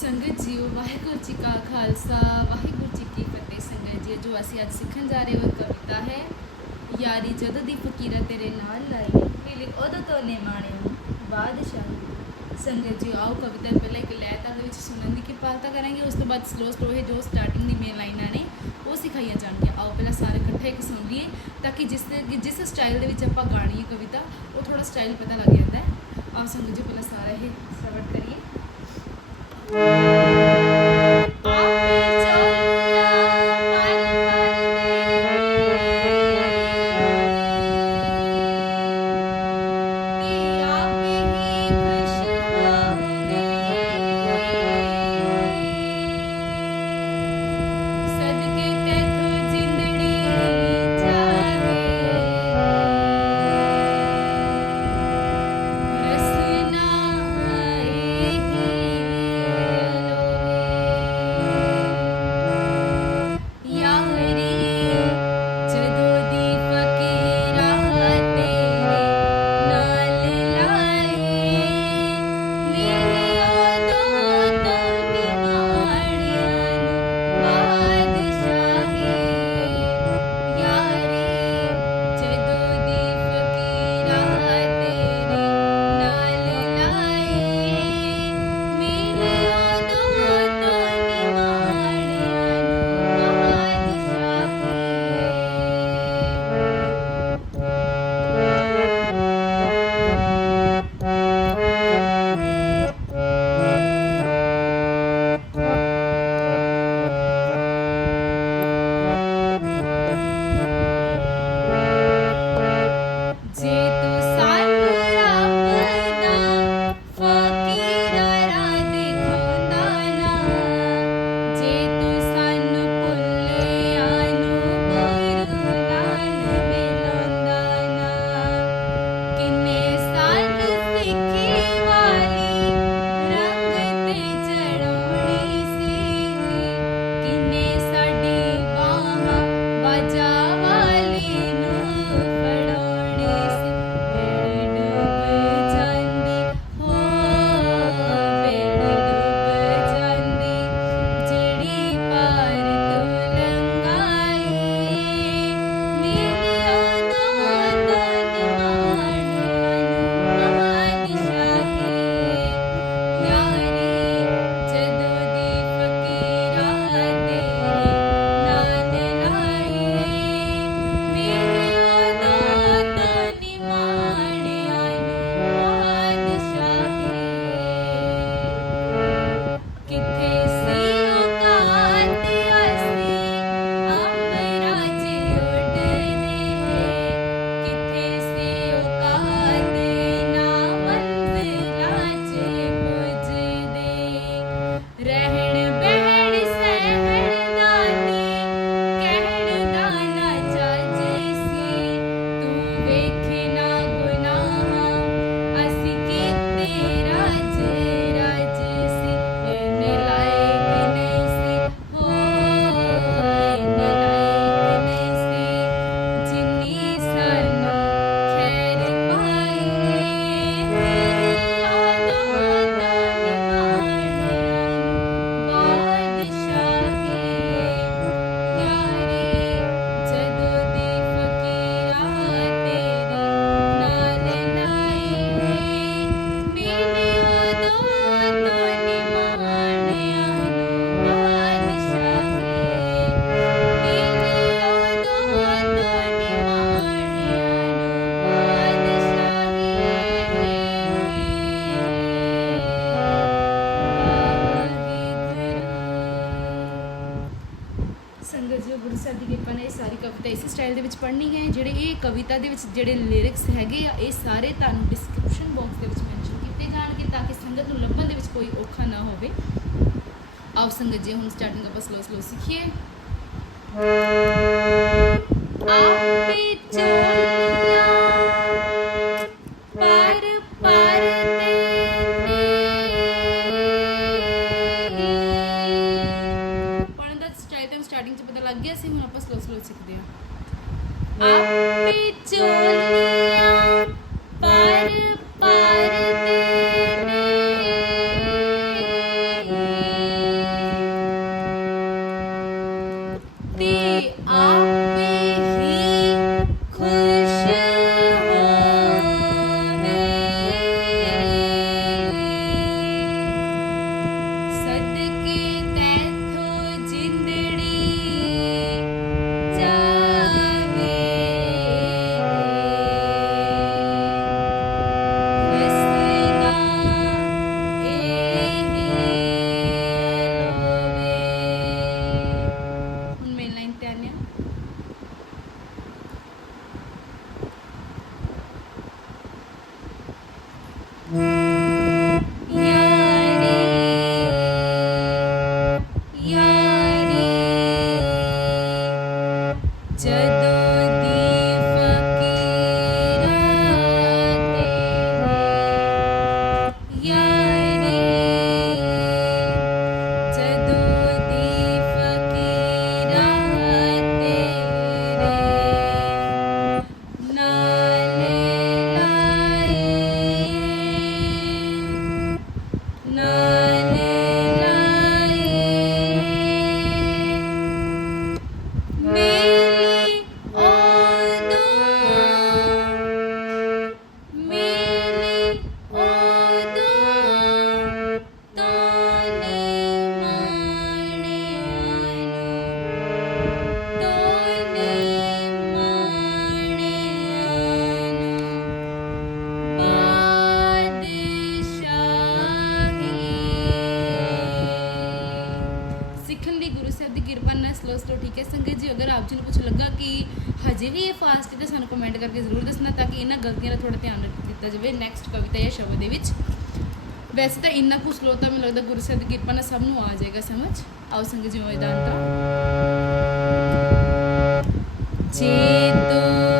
ਸੰਗਤ ਜੀਓ, ਵਾਹਿਗੁਰੂ ਜੀ ਕਾ ਖਾਲਸਾ, ਵਾਹਿਗੁਰੂ ਜੀ ਕੀ ਫਤਿਹ ਸੰਗਤ ਜੀ, ਜੋ ਅਸੀਂ ਅੱਜ ਸਿੱਖਣ ਜਾ ਰਹੇ ਹਾਂ ਉਹ ਕਵਿਤਾ ਹੈ, ਯਾਰੀ ਜਦੋਂ ਦੀ ਫਕੀਰਾ ਤੇਰੇ ਨਾਲ ਲਾਈ ਮਿਲੀ ਉਦੋਂ ਤੋਂ ਨੇ ਮਾਣਿਆ ਬਾਦਸ਼ਾਹ। ਸੰਗਤ ਜੀ, ਆਓ ਕਵਿਤਾ ਪਹਿਲਾਂ ਇੱਕ ਲੈ ਤਾਂ ਦੇ ਵਿੱਚ ਸੁਣਨ ਦੀ ਕਿਰਪਾਲਤਾ ਕਰਾਂਗੇ, ਉਸ ਤੋਂ ਬਾਅਦ ਸਲੋ ਸਲੋ ਹੈ, ਜੋ ਸਟਾਰਟਿੰਗ ਦੀ ਮੇਨ ਲਾਈਨਾਂ ਨੇ, ਉਹ ਸਿਖਾਈਆਂ ਜਾਣਗੀਆਂ। ਆਓ ਪਹਿਲਾਂ ਸਾਰੇ ਇਕੱਠੇ ਇੱਕ ਸੁਣ ਲਈਏ, ਤਾਂ ਕਿ ਜਿਸ ਜਿਸ ਸਟਾਈਲ ਦੇ ਵਿੱਚ ਆਪਾਂ ਗਾਣੀ ਹੈ ਕਵਿਤਾ, ਉਹ ਥੋੜਾ ਸਟਾਈਲ ਪਤਾ ਲੱਗ ਜਾਂਦਾ ਹੈ। ਆਓ ਸੰਗਤ ਜੀ, ਪਹਿਲਾਂ ਸਾਰਾ ਇਹ ਸਰਵਟ ਕਰੀਏ। ਆਪੇ ਸਰ ਦੀ ਕਿਰਪਾ ਨਾਲ ਇਹ ਸਾਰੀ ਕਵਿਤਾ ਇਸੇ ਸਟਾਈਲ ਦੇ ਵਿੱਚ ਪੜ੍ਹਨੀ ਹੈ, ਜਿਹੜੇ ਇਹ ਕਵਿਤਾ ਦੇ ਵਿੱਚ ਜਿਹੜੇ ਲਿਰਿਕਸ ਹੈਗੇ ਆ, ਇਹ ਸਾਰੇ ਤੁਹਾਨੂੰ ਡਿਸਕ੍ਰਿਪਸ਼ਨ ਬਾਕਸ ਦੇ ਵਿੱਚ ਮੈਂਸ਼ਨ ਕੀਤੇ ਜਾਣਗੇ ਤਾਂ ਕਿ ਸੰਗਤ ਨੂੰ ਲੱਭਣ ਦੇ ਵਿੱਚ ਕੋਈ ਔਖਾ ਨਾ ਹੋਵੇ। ਆਓ ਸੰਗਤ ਜੀ, ਹੁਣ ਸਟਾਰਟਿੰਗ ਆਪਾਂ ਸਲੋ ਸਲੋ ਸਿੱਖੀਏ। No. ਕਿਰਪਾ ਨਾਲ ਠੀਕ ਹੈ। ਸੰਗਤ ਜੀ, ਅਗਰ ਆਪ ਜੀ ਨੂੰ ਕੁਝ ਲੱਗਾ ਕਿ ਹਜੇ ਵੀ ਇਹ ਫਾਸਟ ਹੈ ਤਾਂ ਸਾਨੂੰ ਕਮੈਂਟ ਕਰਕੇ ਜ਼ਰੂਰ ਦੱਸਣਾ ਤਾਂ ਕਿ ਇਹਨਾਂ ਗਲਤੀਆਂ ਦਾ ਥੋੜਾ ਧਿਆਨ ਰੱਖ ਦਿੱਤਾ ਜਾਵੇ ਨੈਕਸਟ ਕਵਿਤਾ ਜਾਂ ਸ਼ਬਦ ਦੇ ਵਿੱਚ। ਵੈਸੇ ਤਾਂ ਇੰਨਾ ਕੁ ਸਲੋ ਤਾਂ ਮੈਨੂੰ ਲੱਗਦਾ ਗੁਰੂ ਸਾਹਿਬ ਦੀ ਕਿਰਪਾ ਨਾਲ ਸਭ ਨੂੰ ਆ ਜਾਏਗਾ ਸਮਝ। ਆਓ ਸੰਗਤ ਜੀ ਹੋਏ ਦਾਂਤਾ ਜੇ ਤੂੰ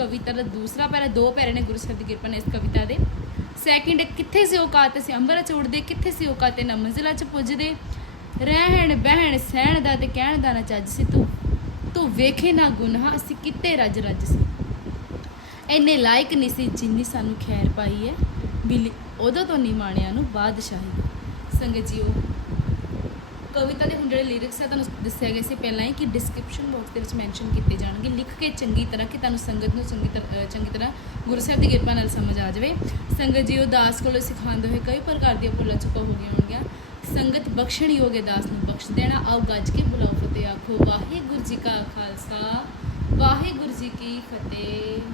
ਕਵਿਤਾ ਦਾ ਦੂਸਰਾ ਪੈਰਾ, ਦੋ ਪੈਰੇ ਨੇ ਗੁਰੂ ਸਾਹਿਬ ਦੀ ਕਿਰਪਾ ਨਾਲ ਇਸ ਕਵਿਤਾ ਦੇ। ਸੈਕਿੰਡ ਕਿੱਥੇ ਸੀ ਔਕਾਤ ਅਸੀਂ ਅੰਬਰਾਂ ਚ ਉੜਦੇ ਕਿੱਥੇ ਸੀ ਔਕਾਤ ਨਾ ਮੰਜ਼ਿਲਾਂ ਚ ਪੁੱਜਦੇ। ਰਹਿਣ, ਬਹਿਣ, ਸਹਿਣ ਦਾ ਤੇ ਕਹਿਣ ਦਾ ਨਾ ਚੱਜ ਸੀ ਤੂੰ। ਤੂੰ ਵੇਖੇ ਨਾ ਗੁਨਾਹ, ਅਸੀਂ ਕਿਤੇ ਰੱਜ ਰੱਜ ਸੀ। ਇੰਨੇ ਲਾਇਕ ਨਹੀਂ ਸੀ ਜਿੰਨੀ ਸਾਨੂੰ ਖੈਰ ਪਾਈ ਹੈ। ਬਿਲੀ ਉਦੋਂ ਤੋਂ ਨਹੀਂ ਮਾਣਿਆ ਨੂੰ ਬਾਦਸ਼ਾਹੀ। ਸੰਗਤ ਜੀਓ ਕਵਿਤਾ ਦੇ ਹੁਣ ਜਿਹੜੇ ਲਿਰਿਕਸ ਹੈ ਤੁਹਾਨੂੰ ਦੱਸਿਆ ਗਿਆ ਸੀ ਪਹਿਲਾਂ ਹੀ ਕਿ ਡਿਸਕ੍ਰਿਪਸ਼ਨ ਬਾਕਸ ਦੇ ਵਿੱਚ ਮੈਂਸ਼ਨ ਕੀਤੇ ਜਾਣਗੇ। ਲਿਖ ਕੇ ਚੰਗੀ ਤਰ੍ਹਾਂ ਕਿ ਤੁਹਾਨੂੰ ਸੰਗਤ ਨੂੰ ਚੰਗੀ ਤਰ੍ਹਾਂ ਚੰਗੀ ਤਰ੍ਹਾਂ ਗੁਰੂ ਸਾਹਿਬ ਦੀ ਕਿਰਪਾ ਨਾਲ ਸਮਝ ਆ ਜਾਵੇ। ਸੰਗਤ ਜੀਓ ਦਾਸ ਕੋਲੋਂ ਸਿਖਾਉਂਦੇ ਹੋਏ ਕਈ ਪ੍ਰਕਾਰ ਦੀਆਂ ਭੁੱਲਾਂ ਚੁੱਕਾ ਹੋ ਗਈਆਂ ਹੋਣਗੀਆਂ। ਸੰਗਤ ਬਖਸ਼ਣ ਯੋਗ ਦਾਸ ਨੂੰ ਬਖਸ਼ ਦੇਣਾ। ਆਓ ਗੱਜ ਕੇ ਬੁਲਾਓ ਫਤਿਹ, ਆਖੋ ਵਾਹਿਗੁਰੂ ਜੀ ਕਾ ਖਾਲਸਾ, ਵਾਹਿਗੁਰੂ ਜੀ ਕੀ ਫਤਿਹ।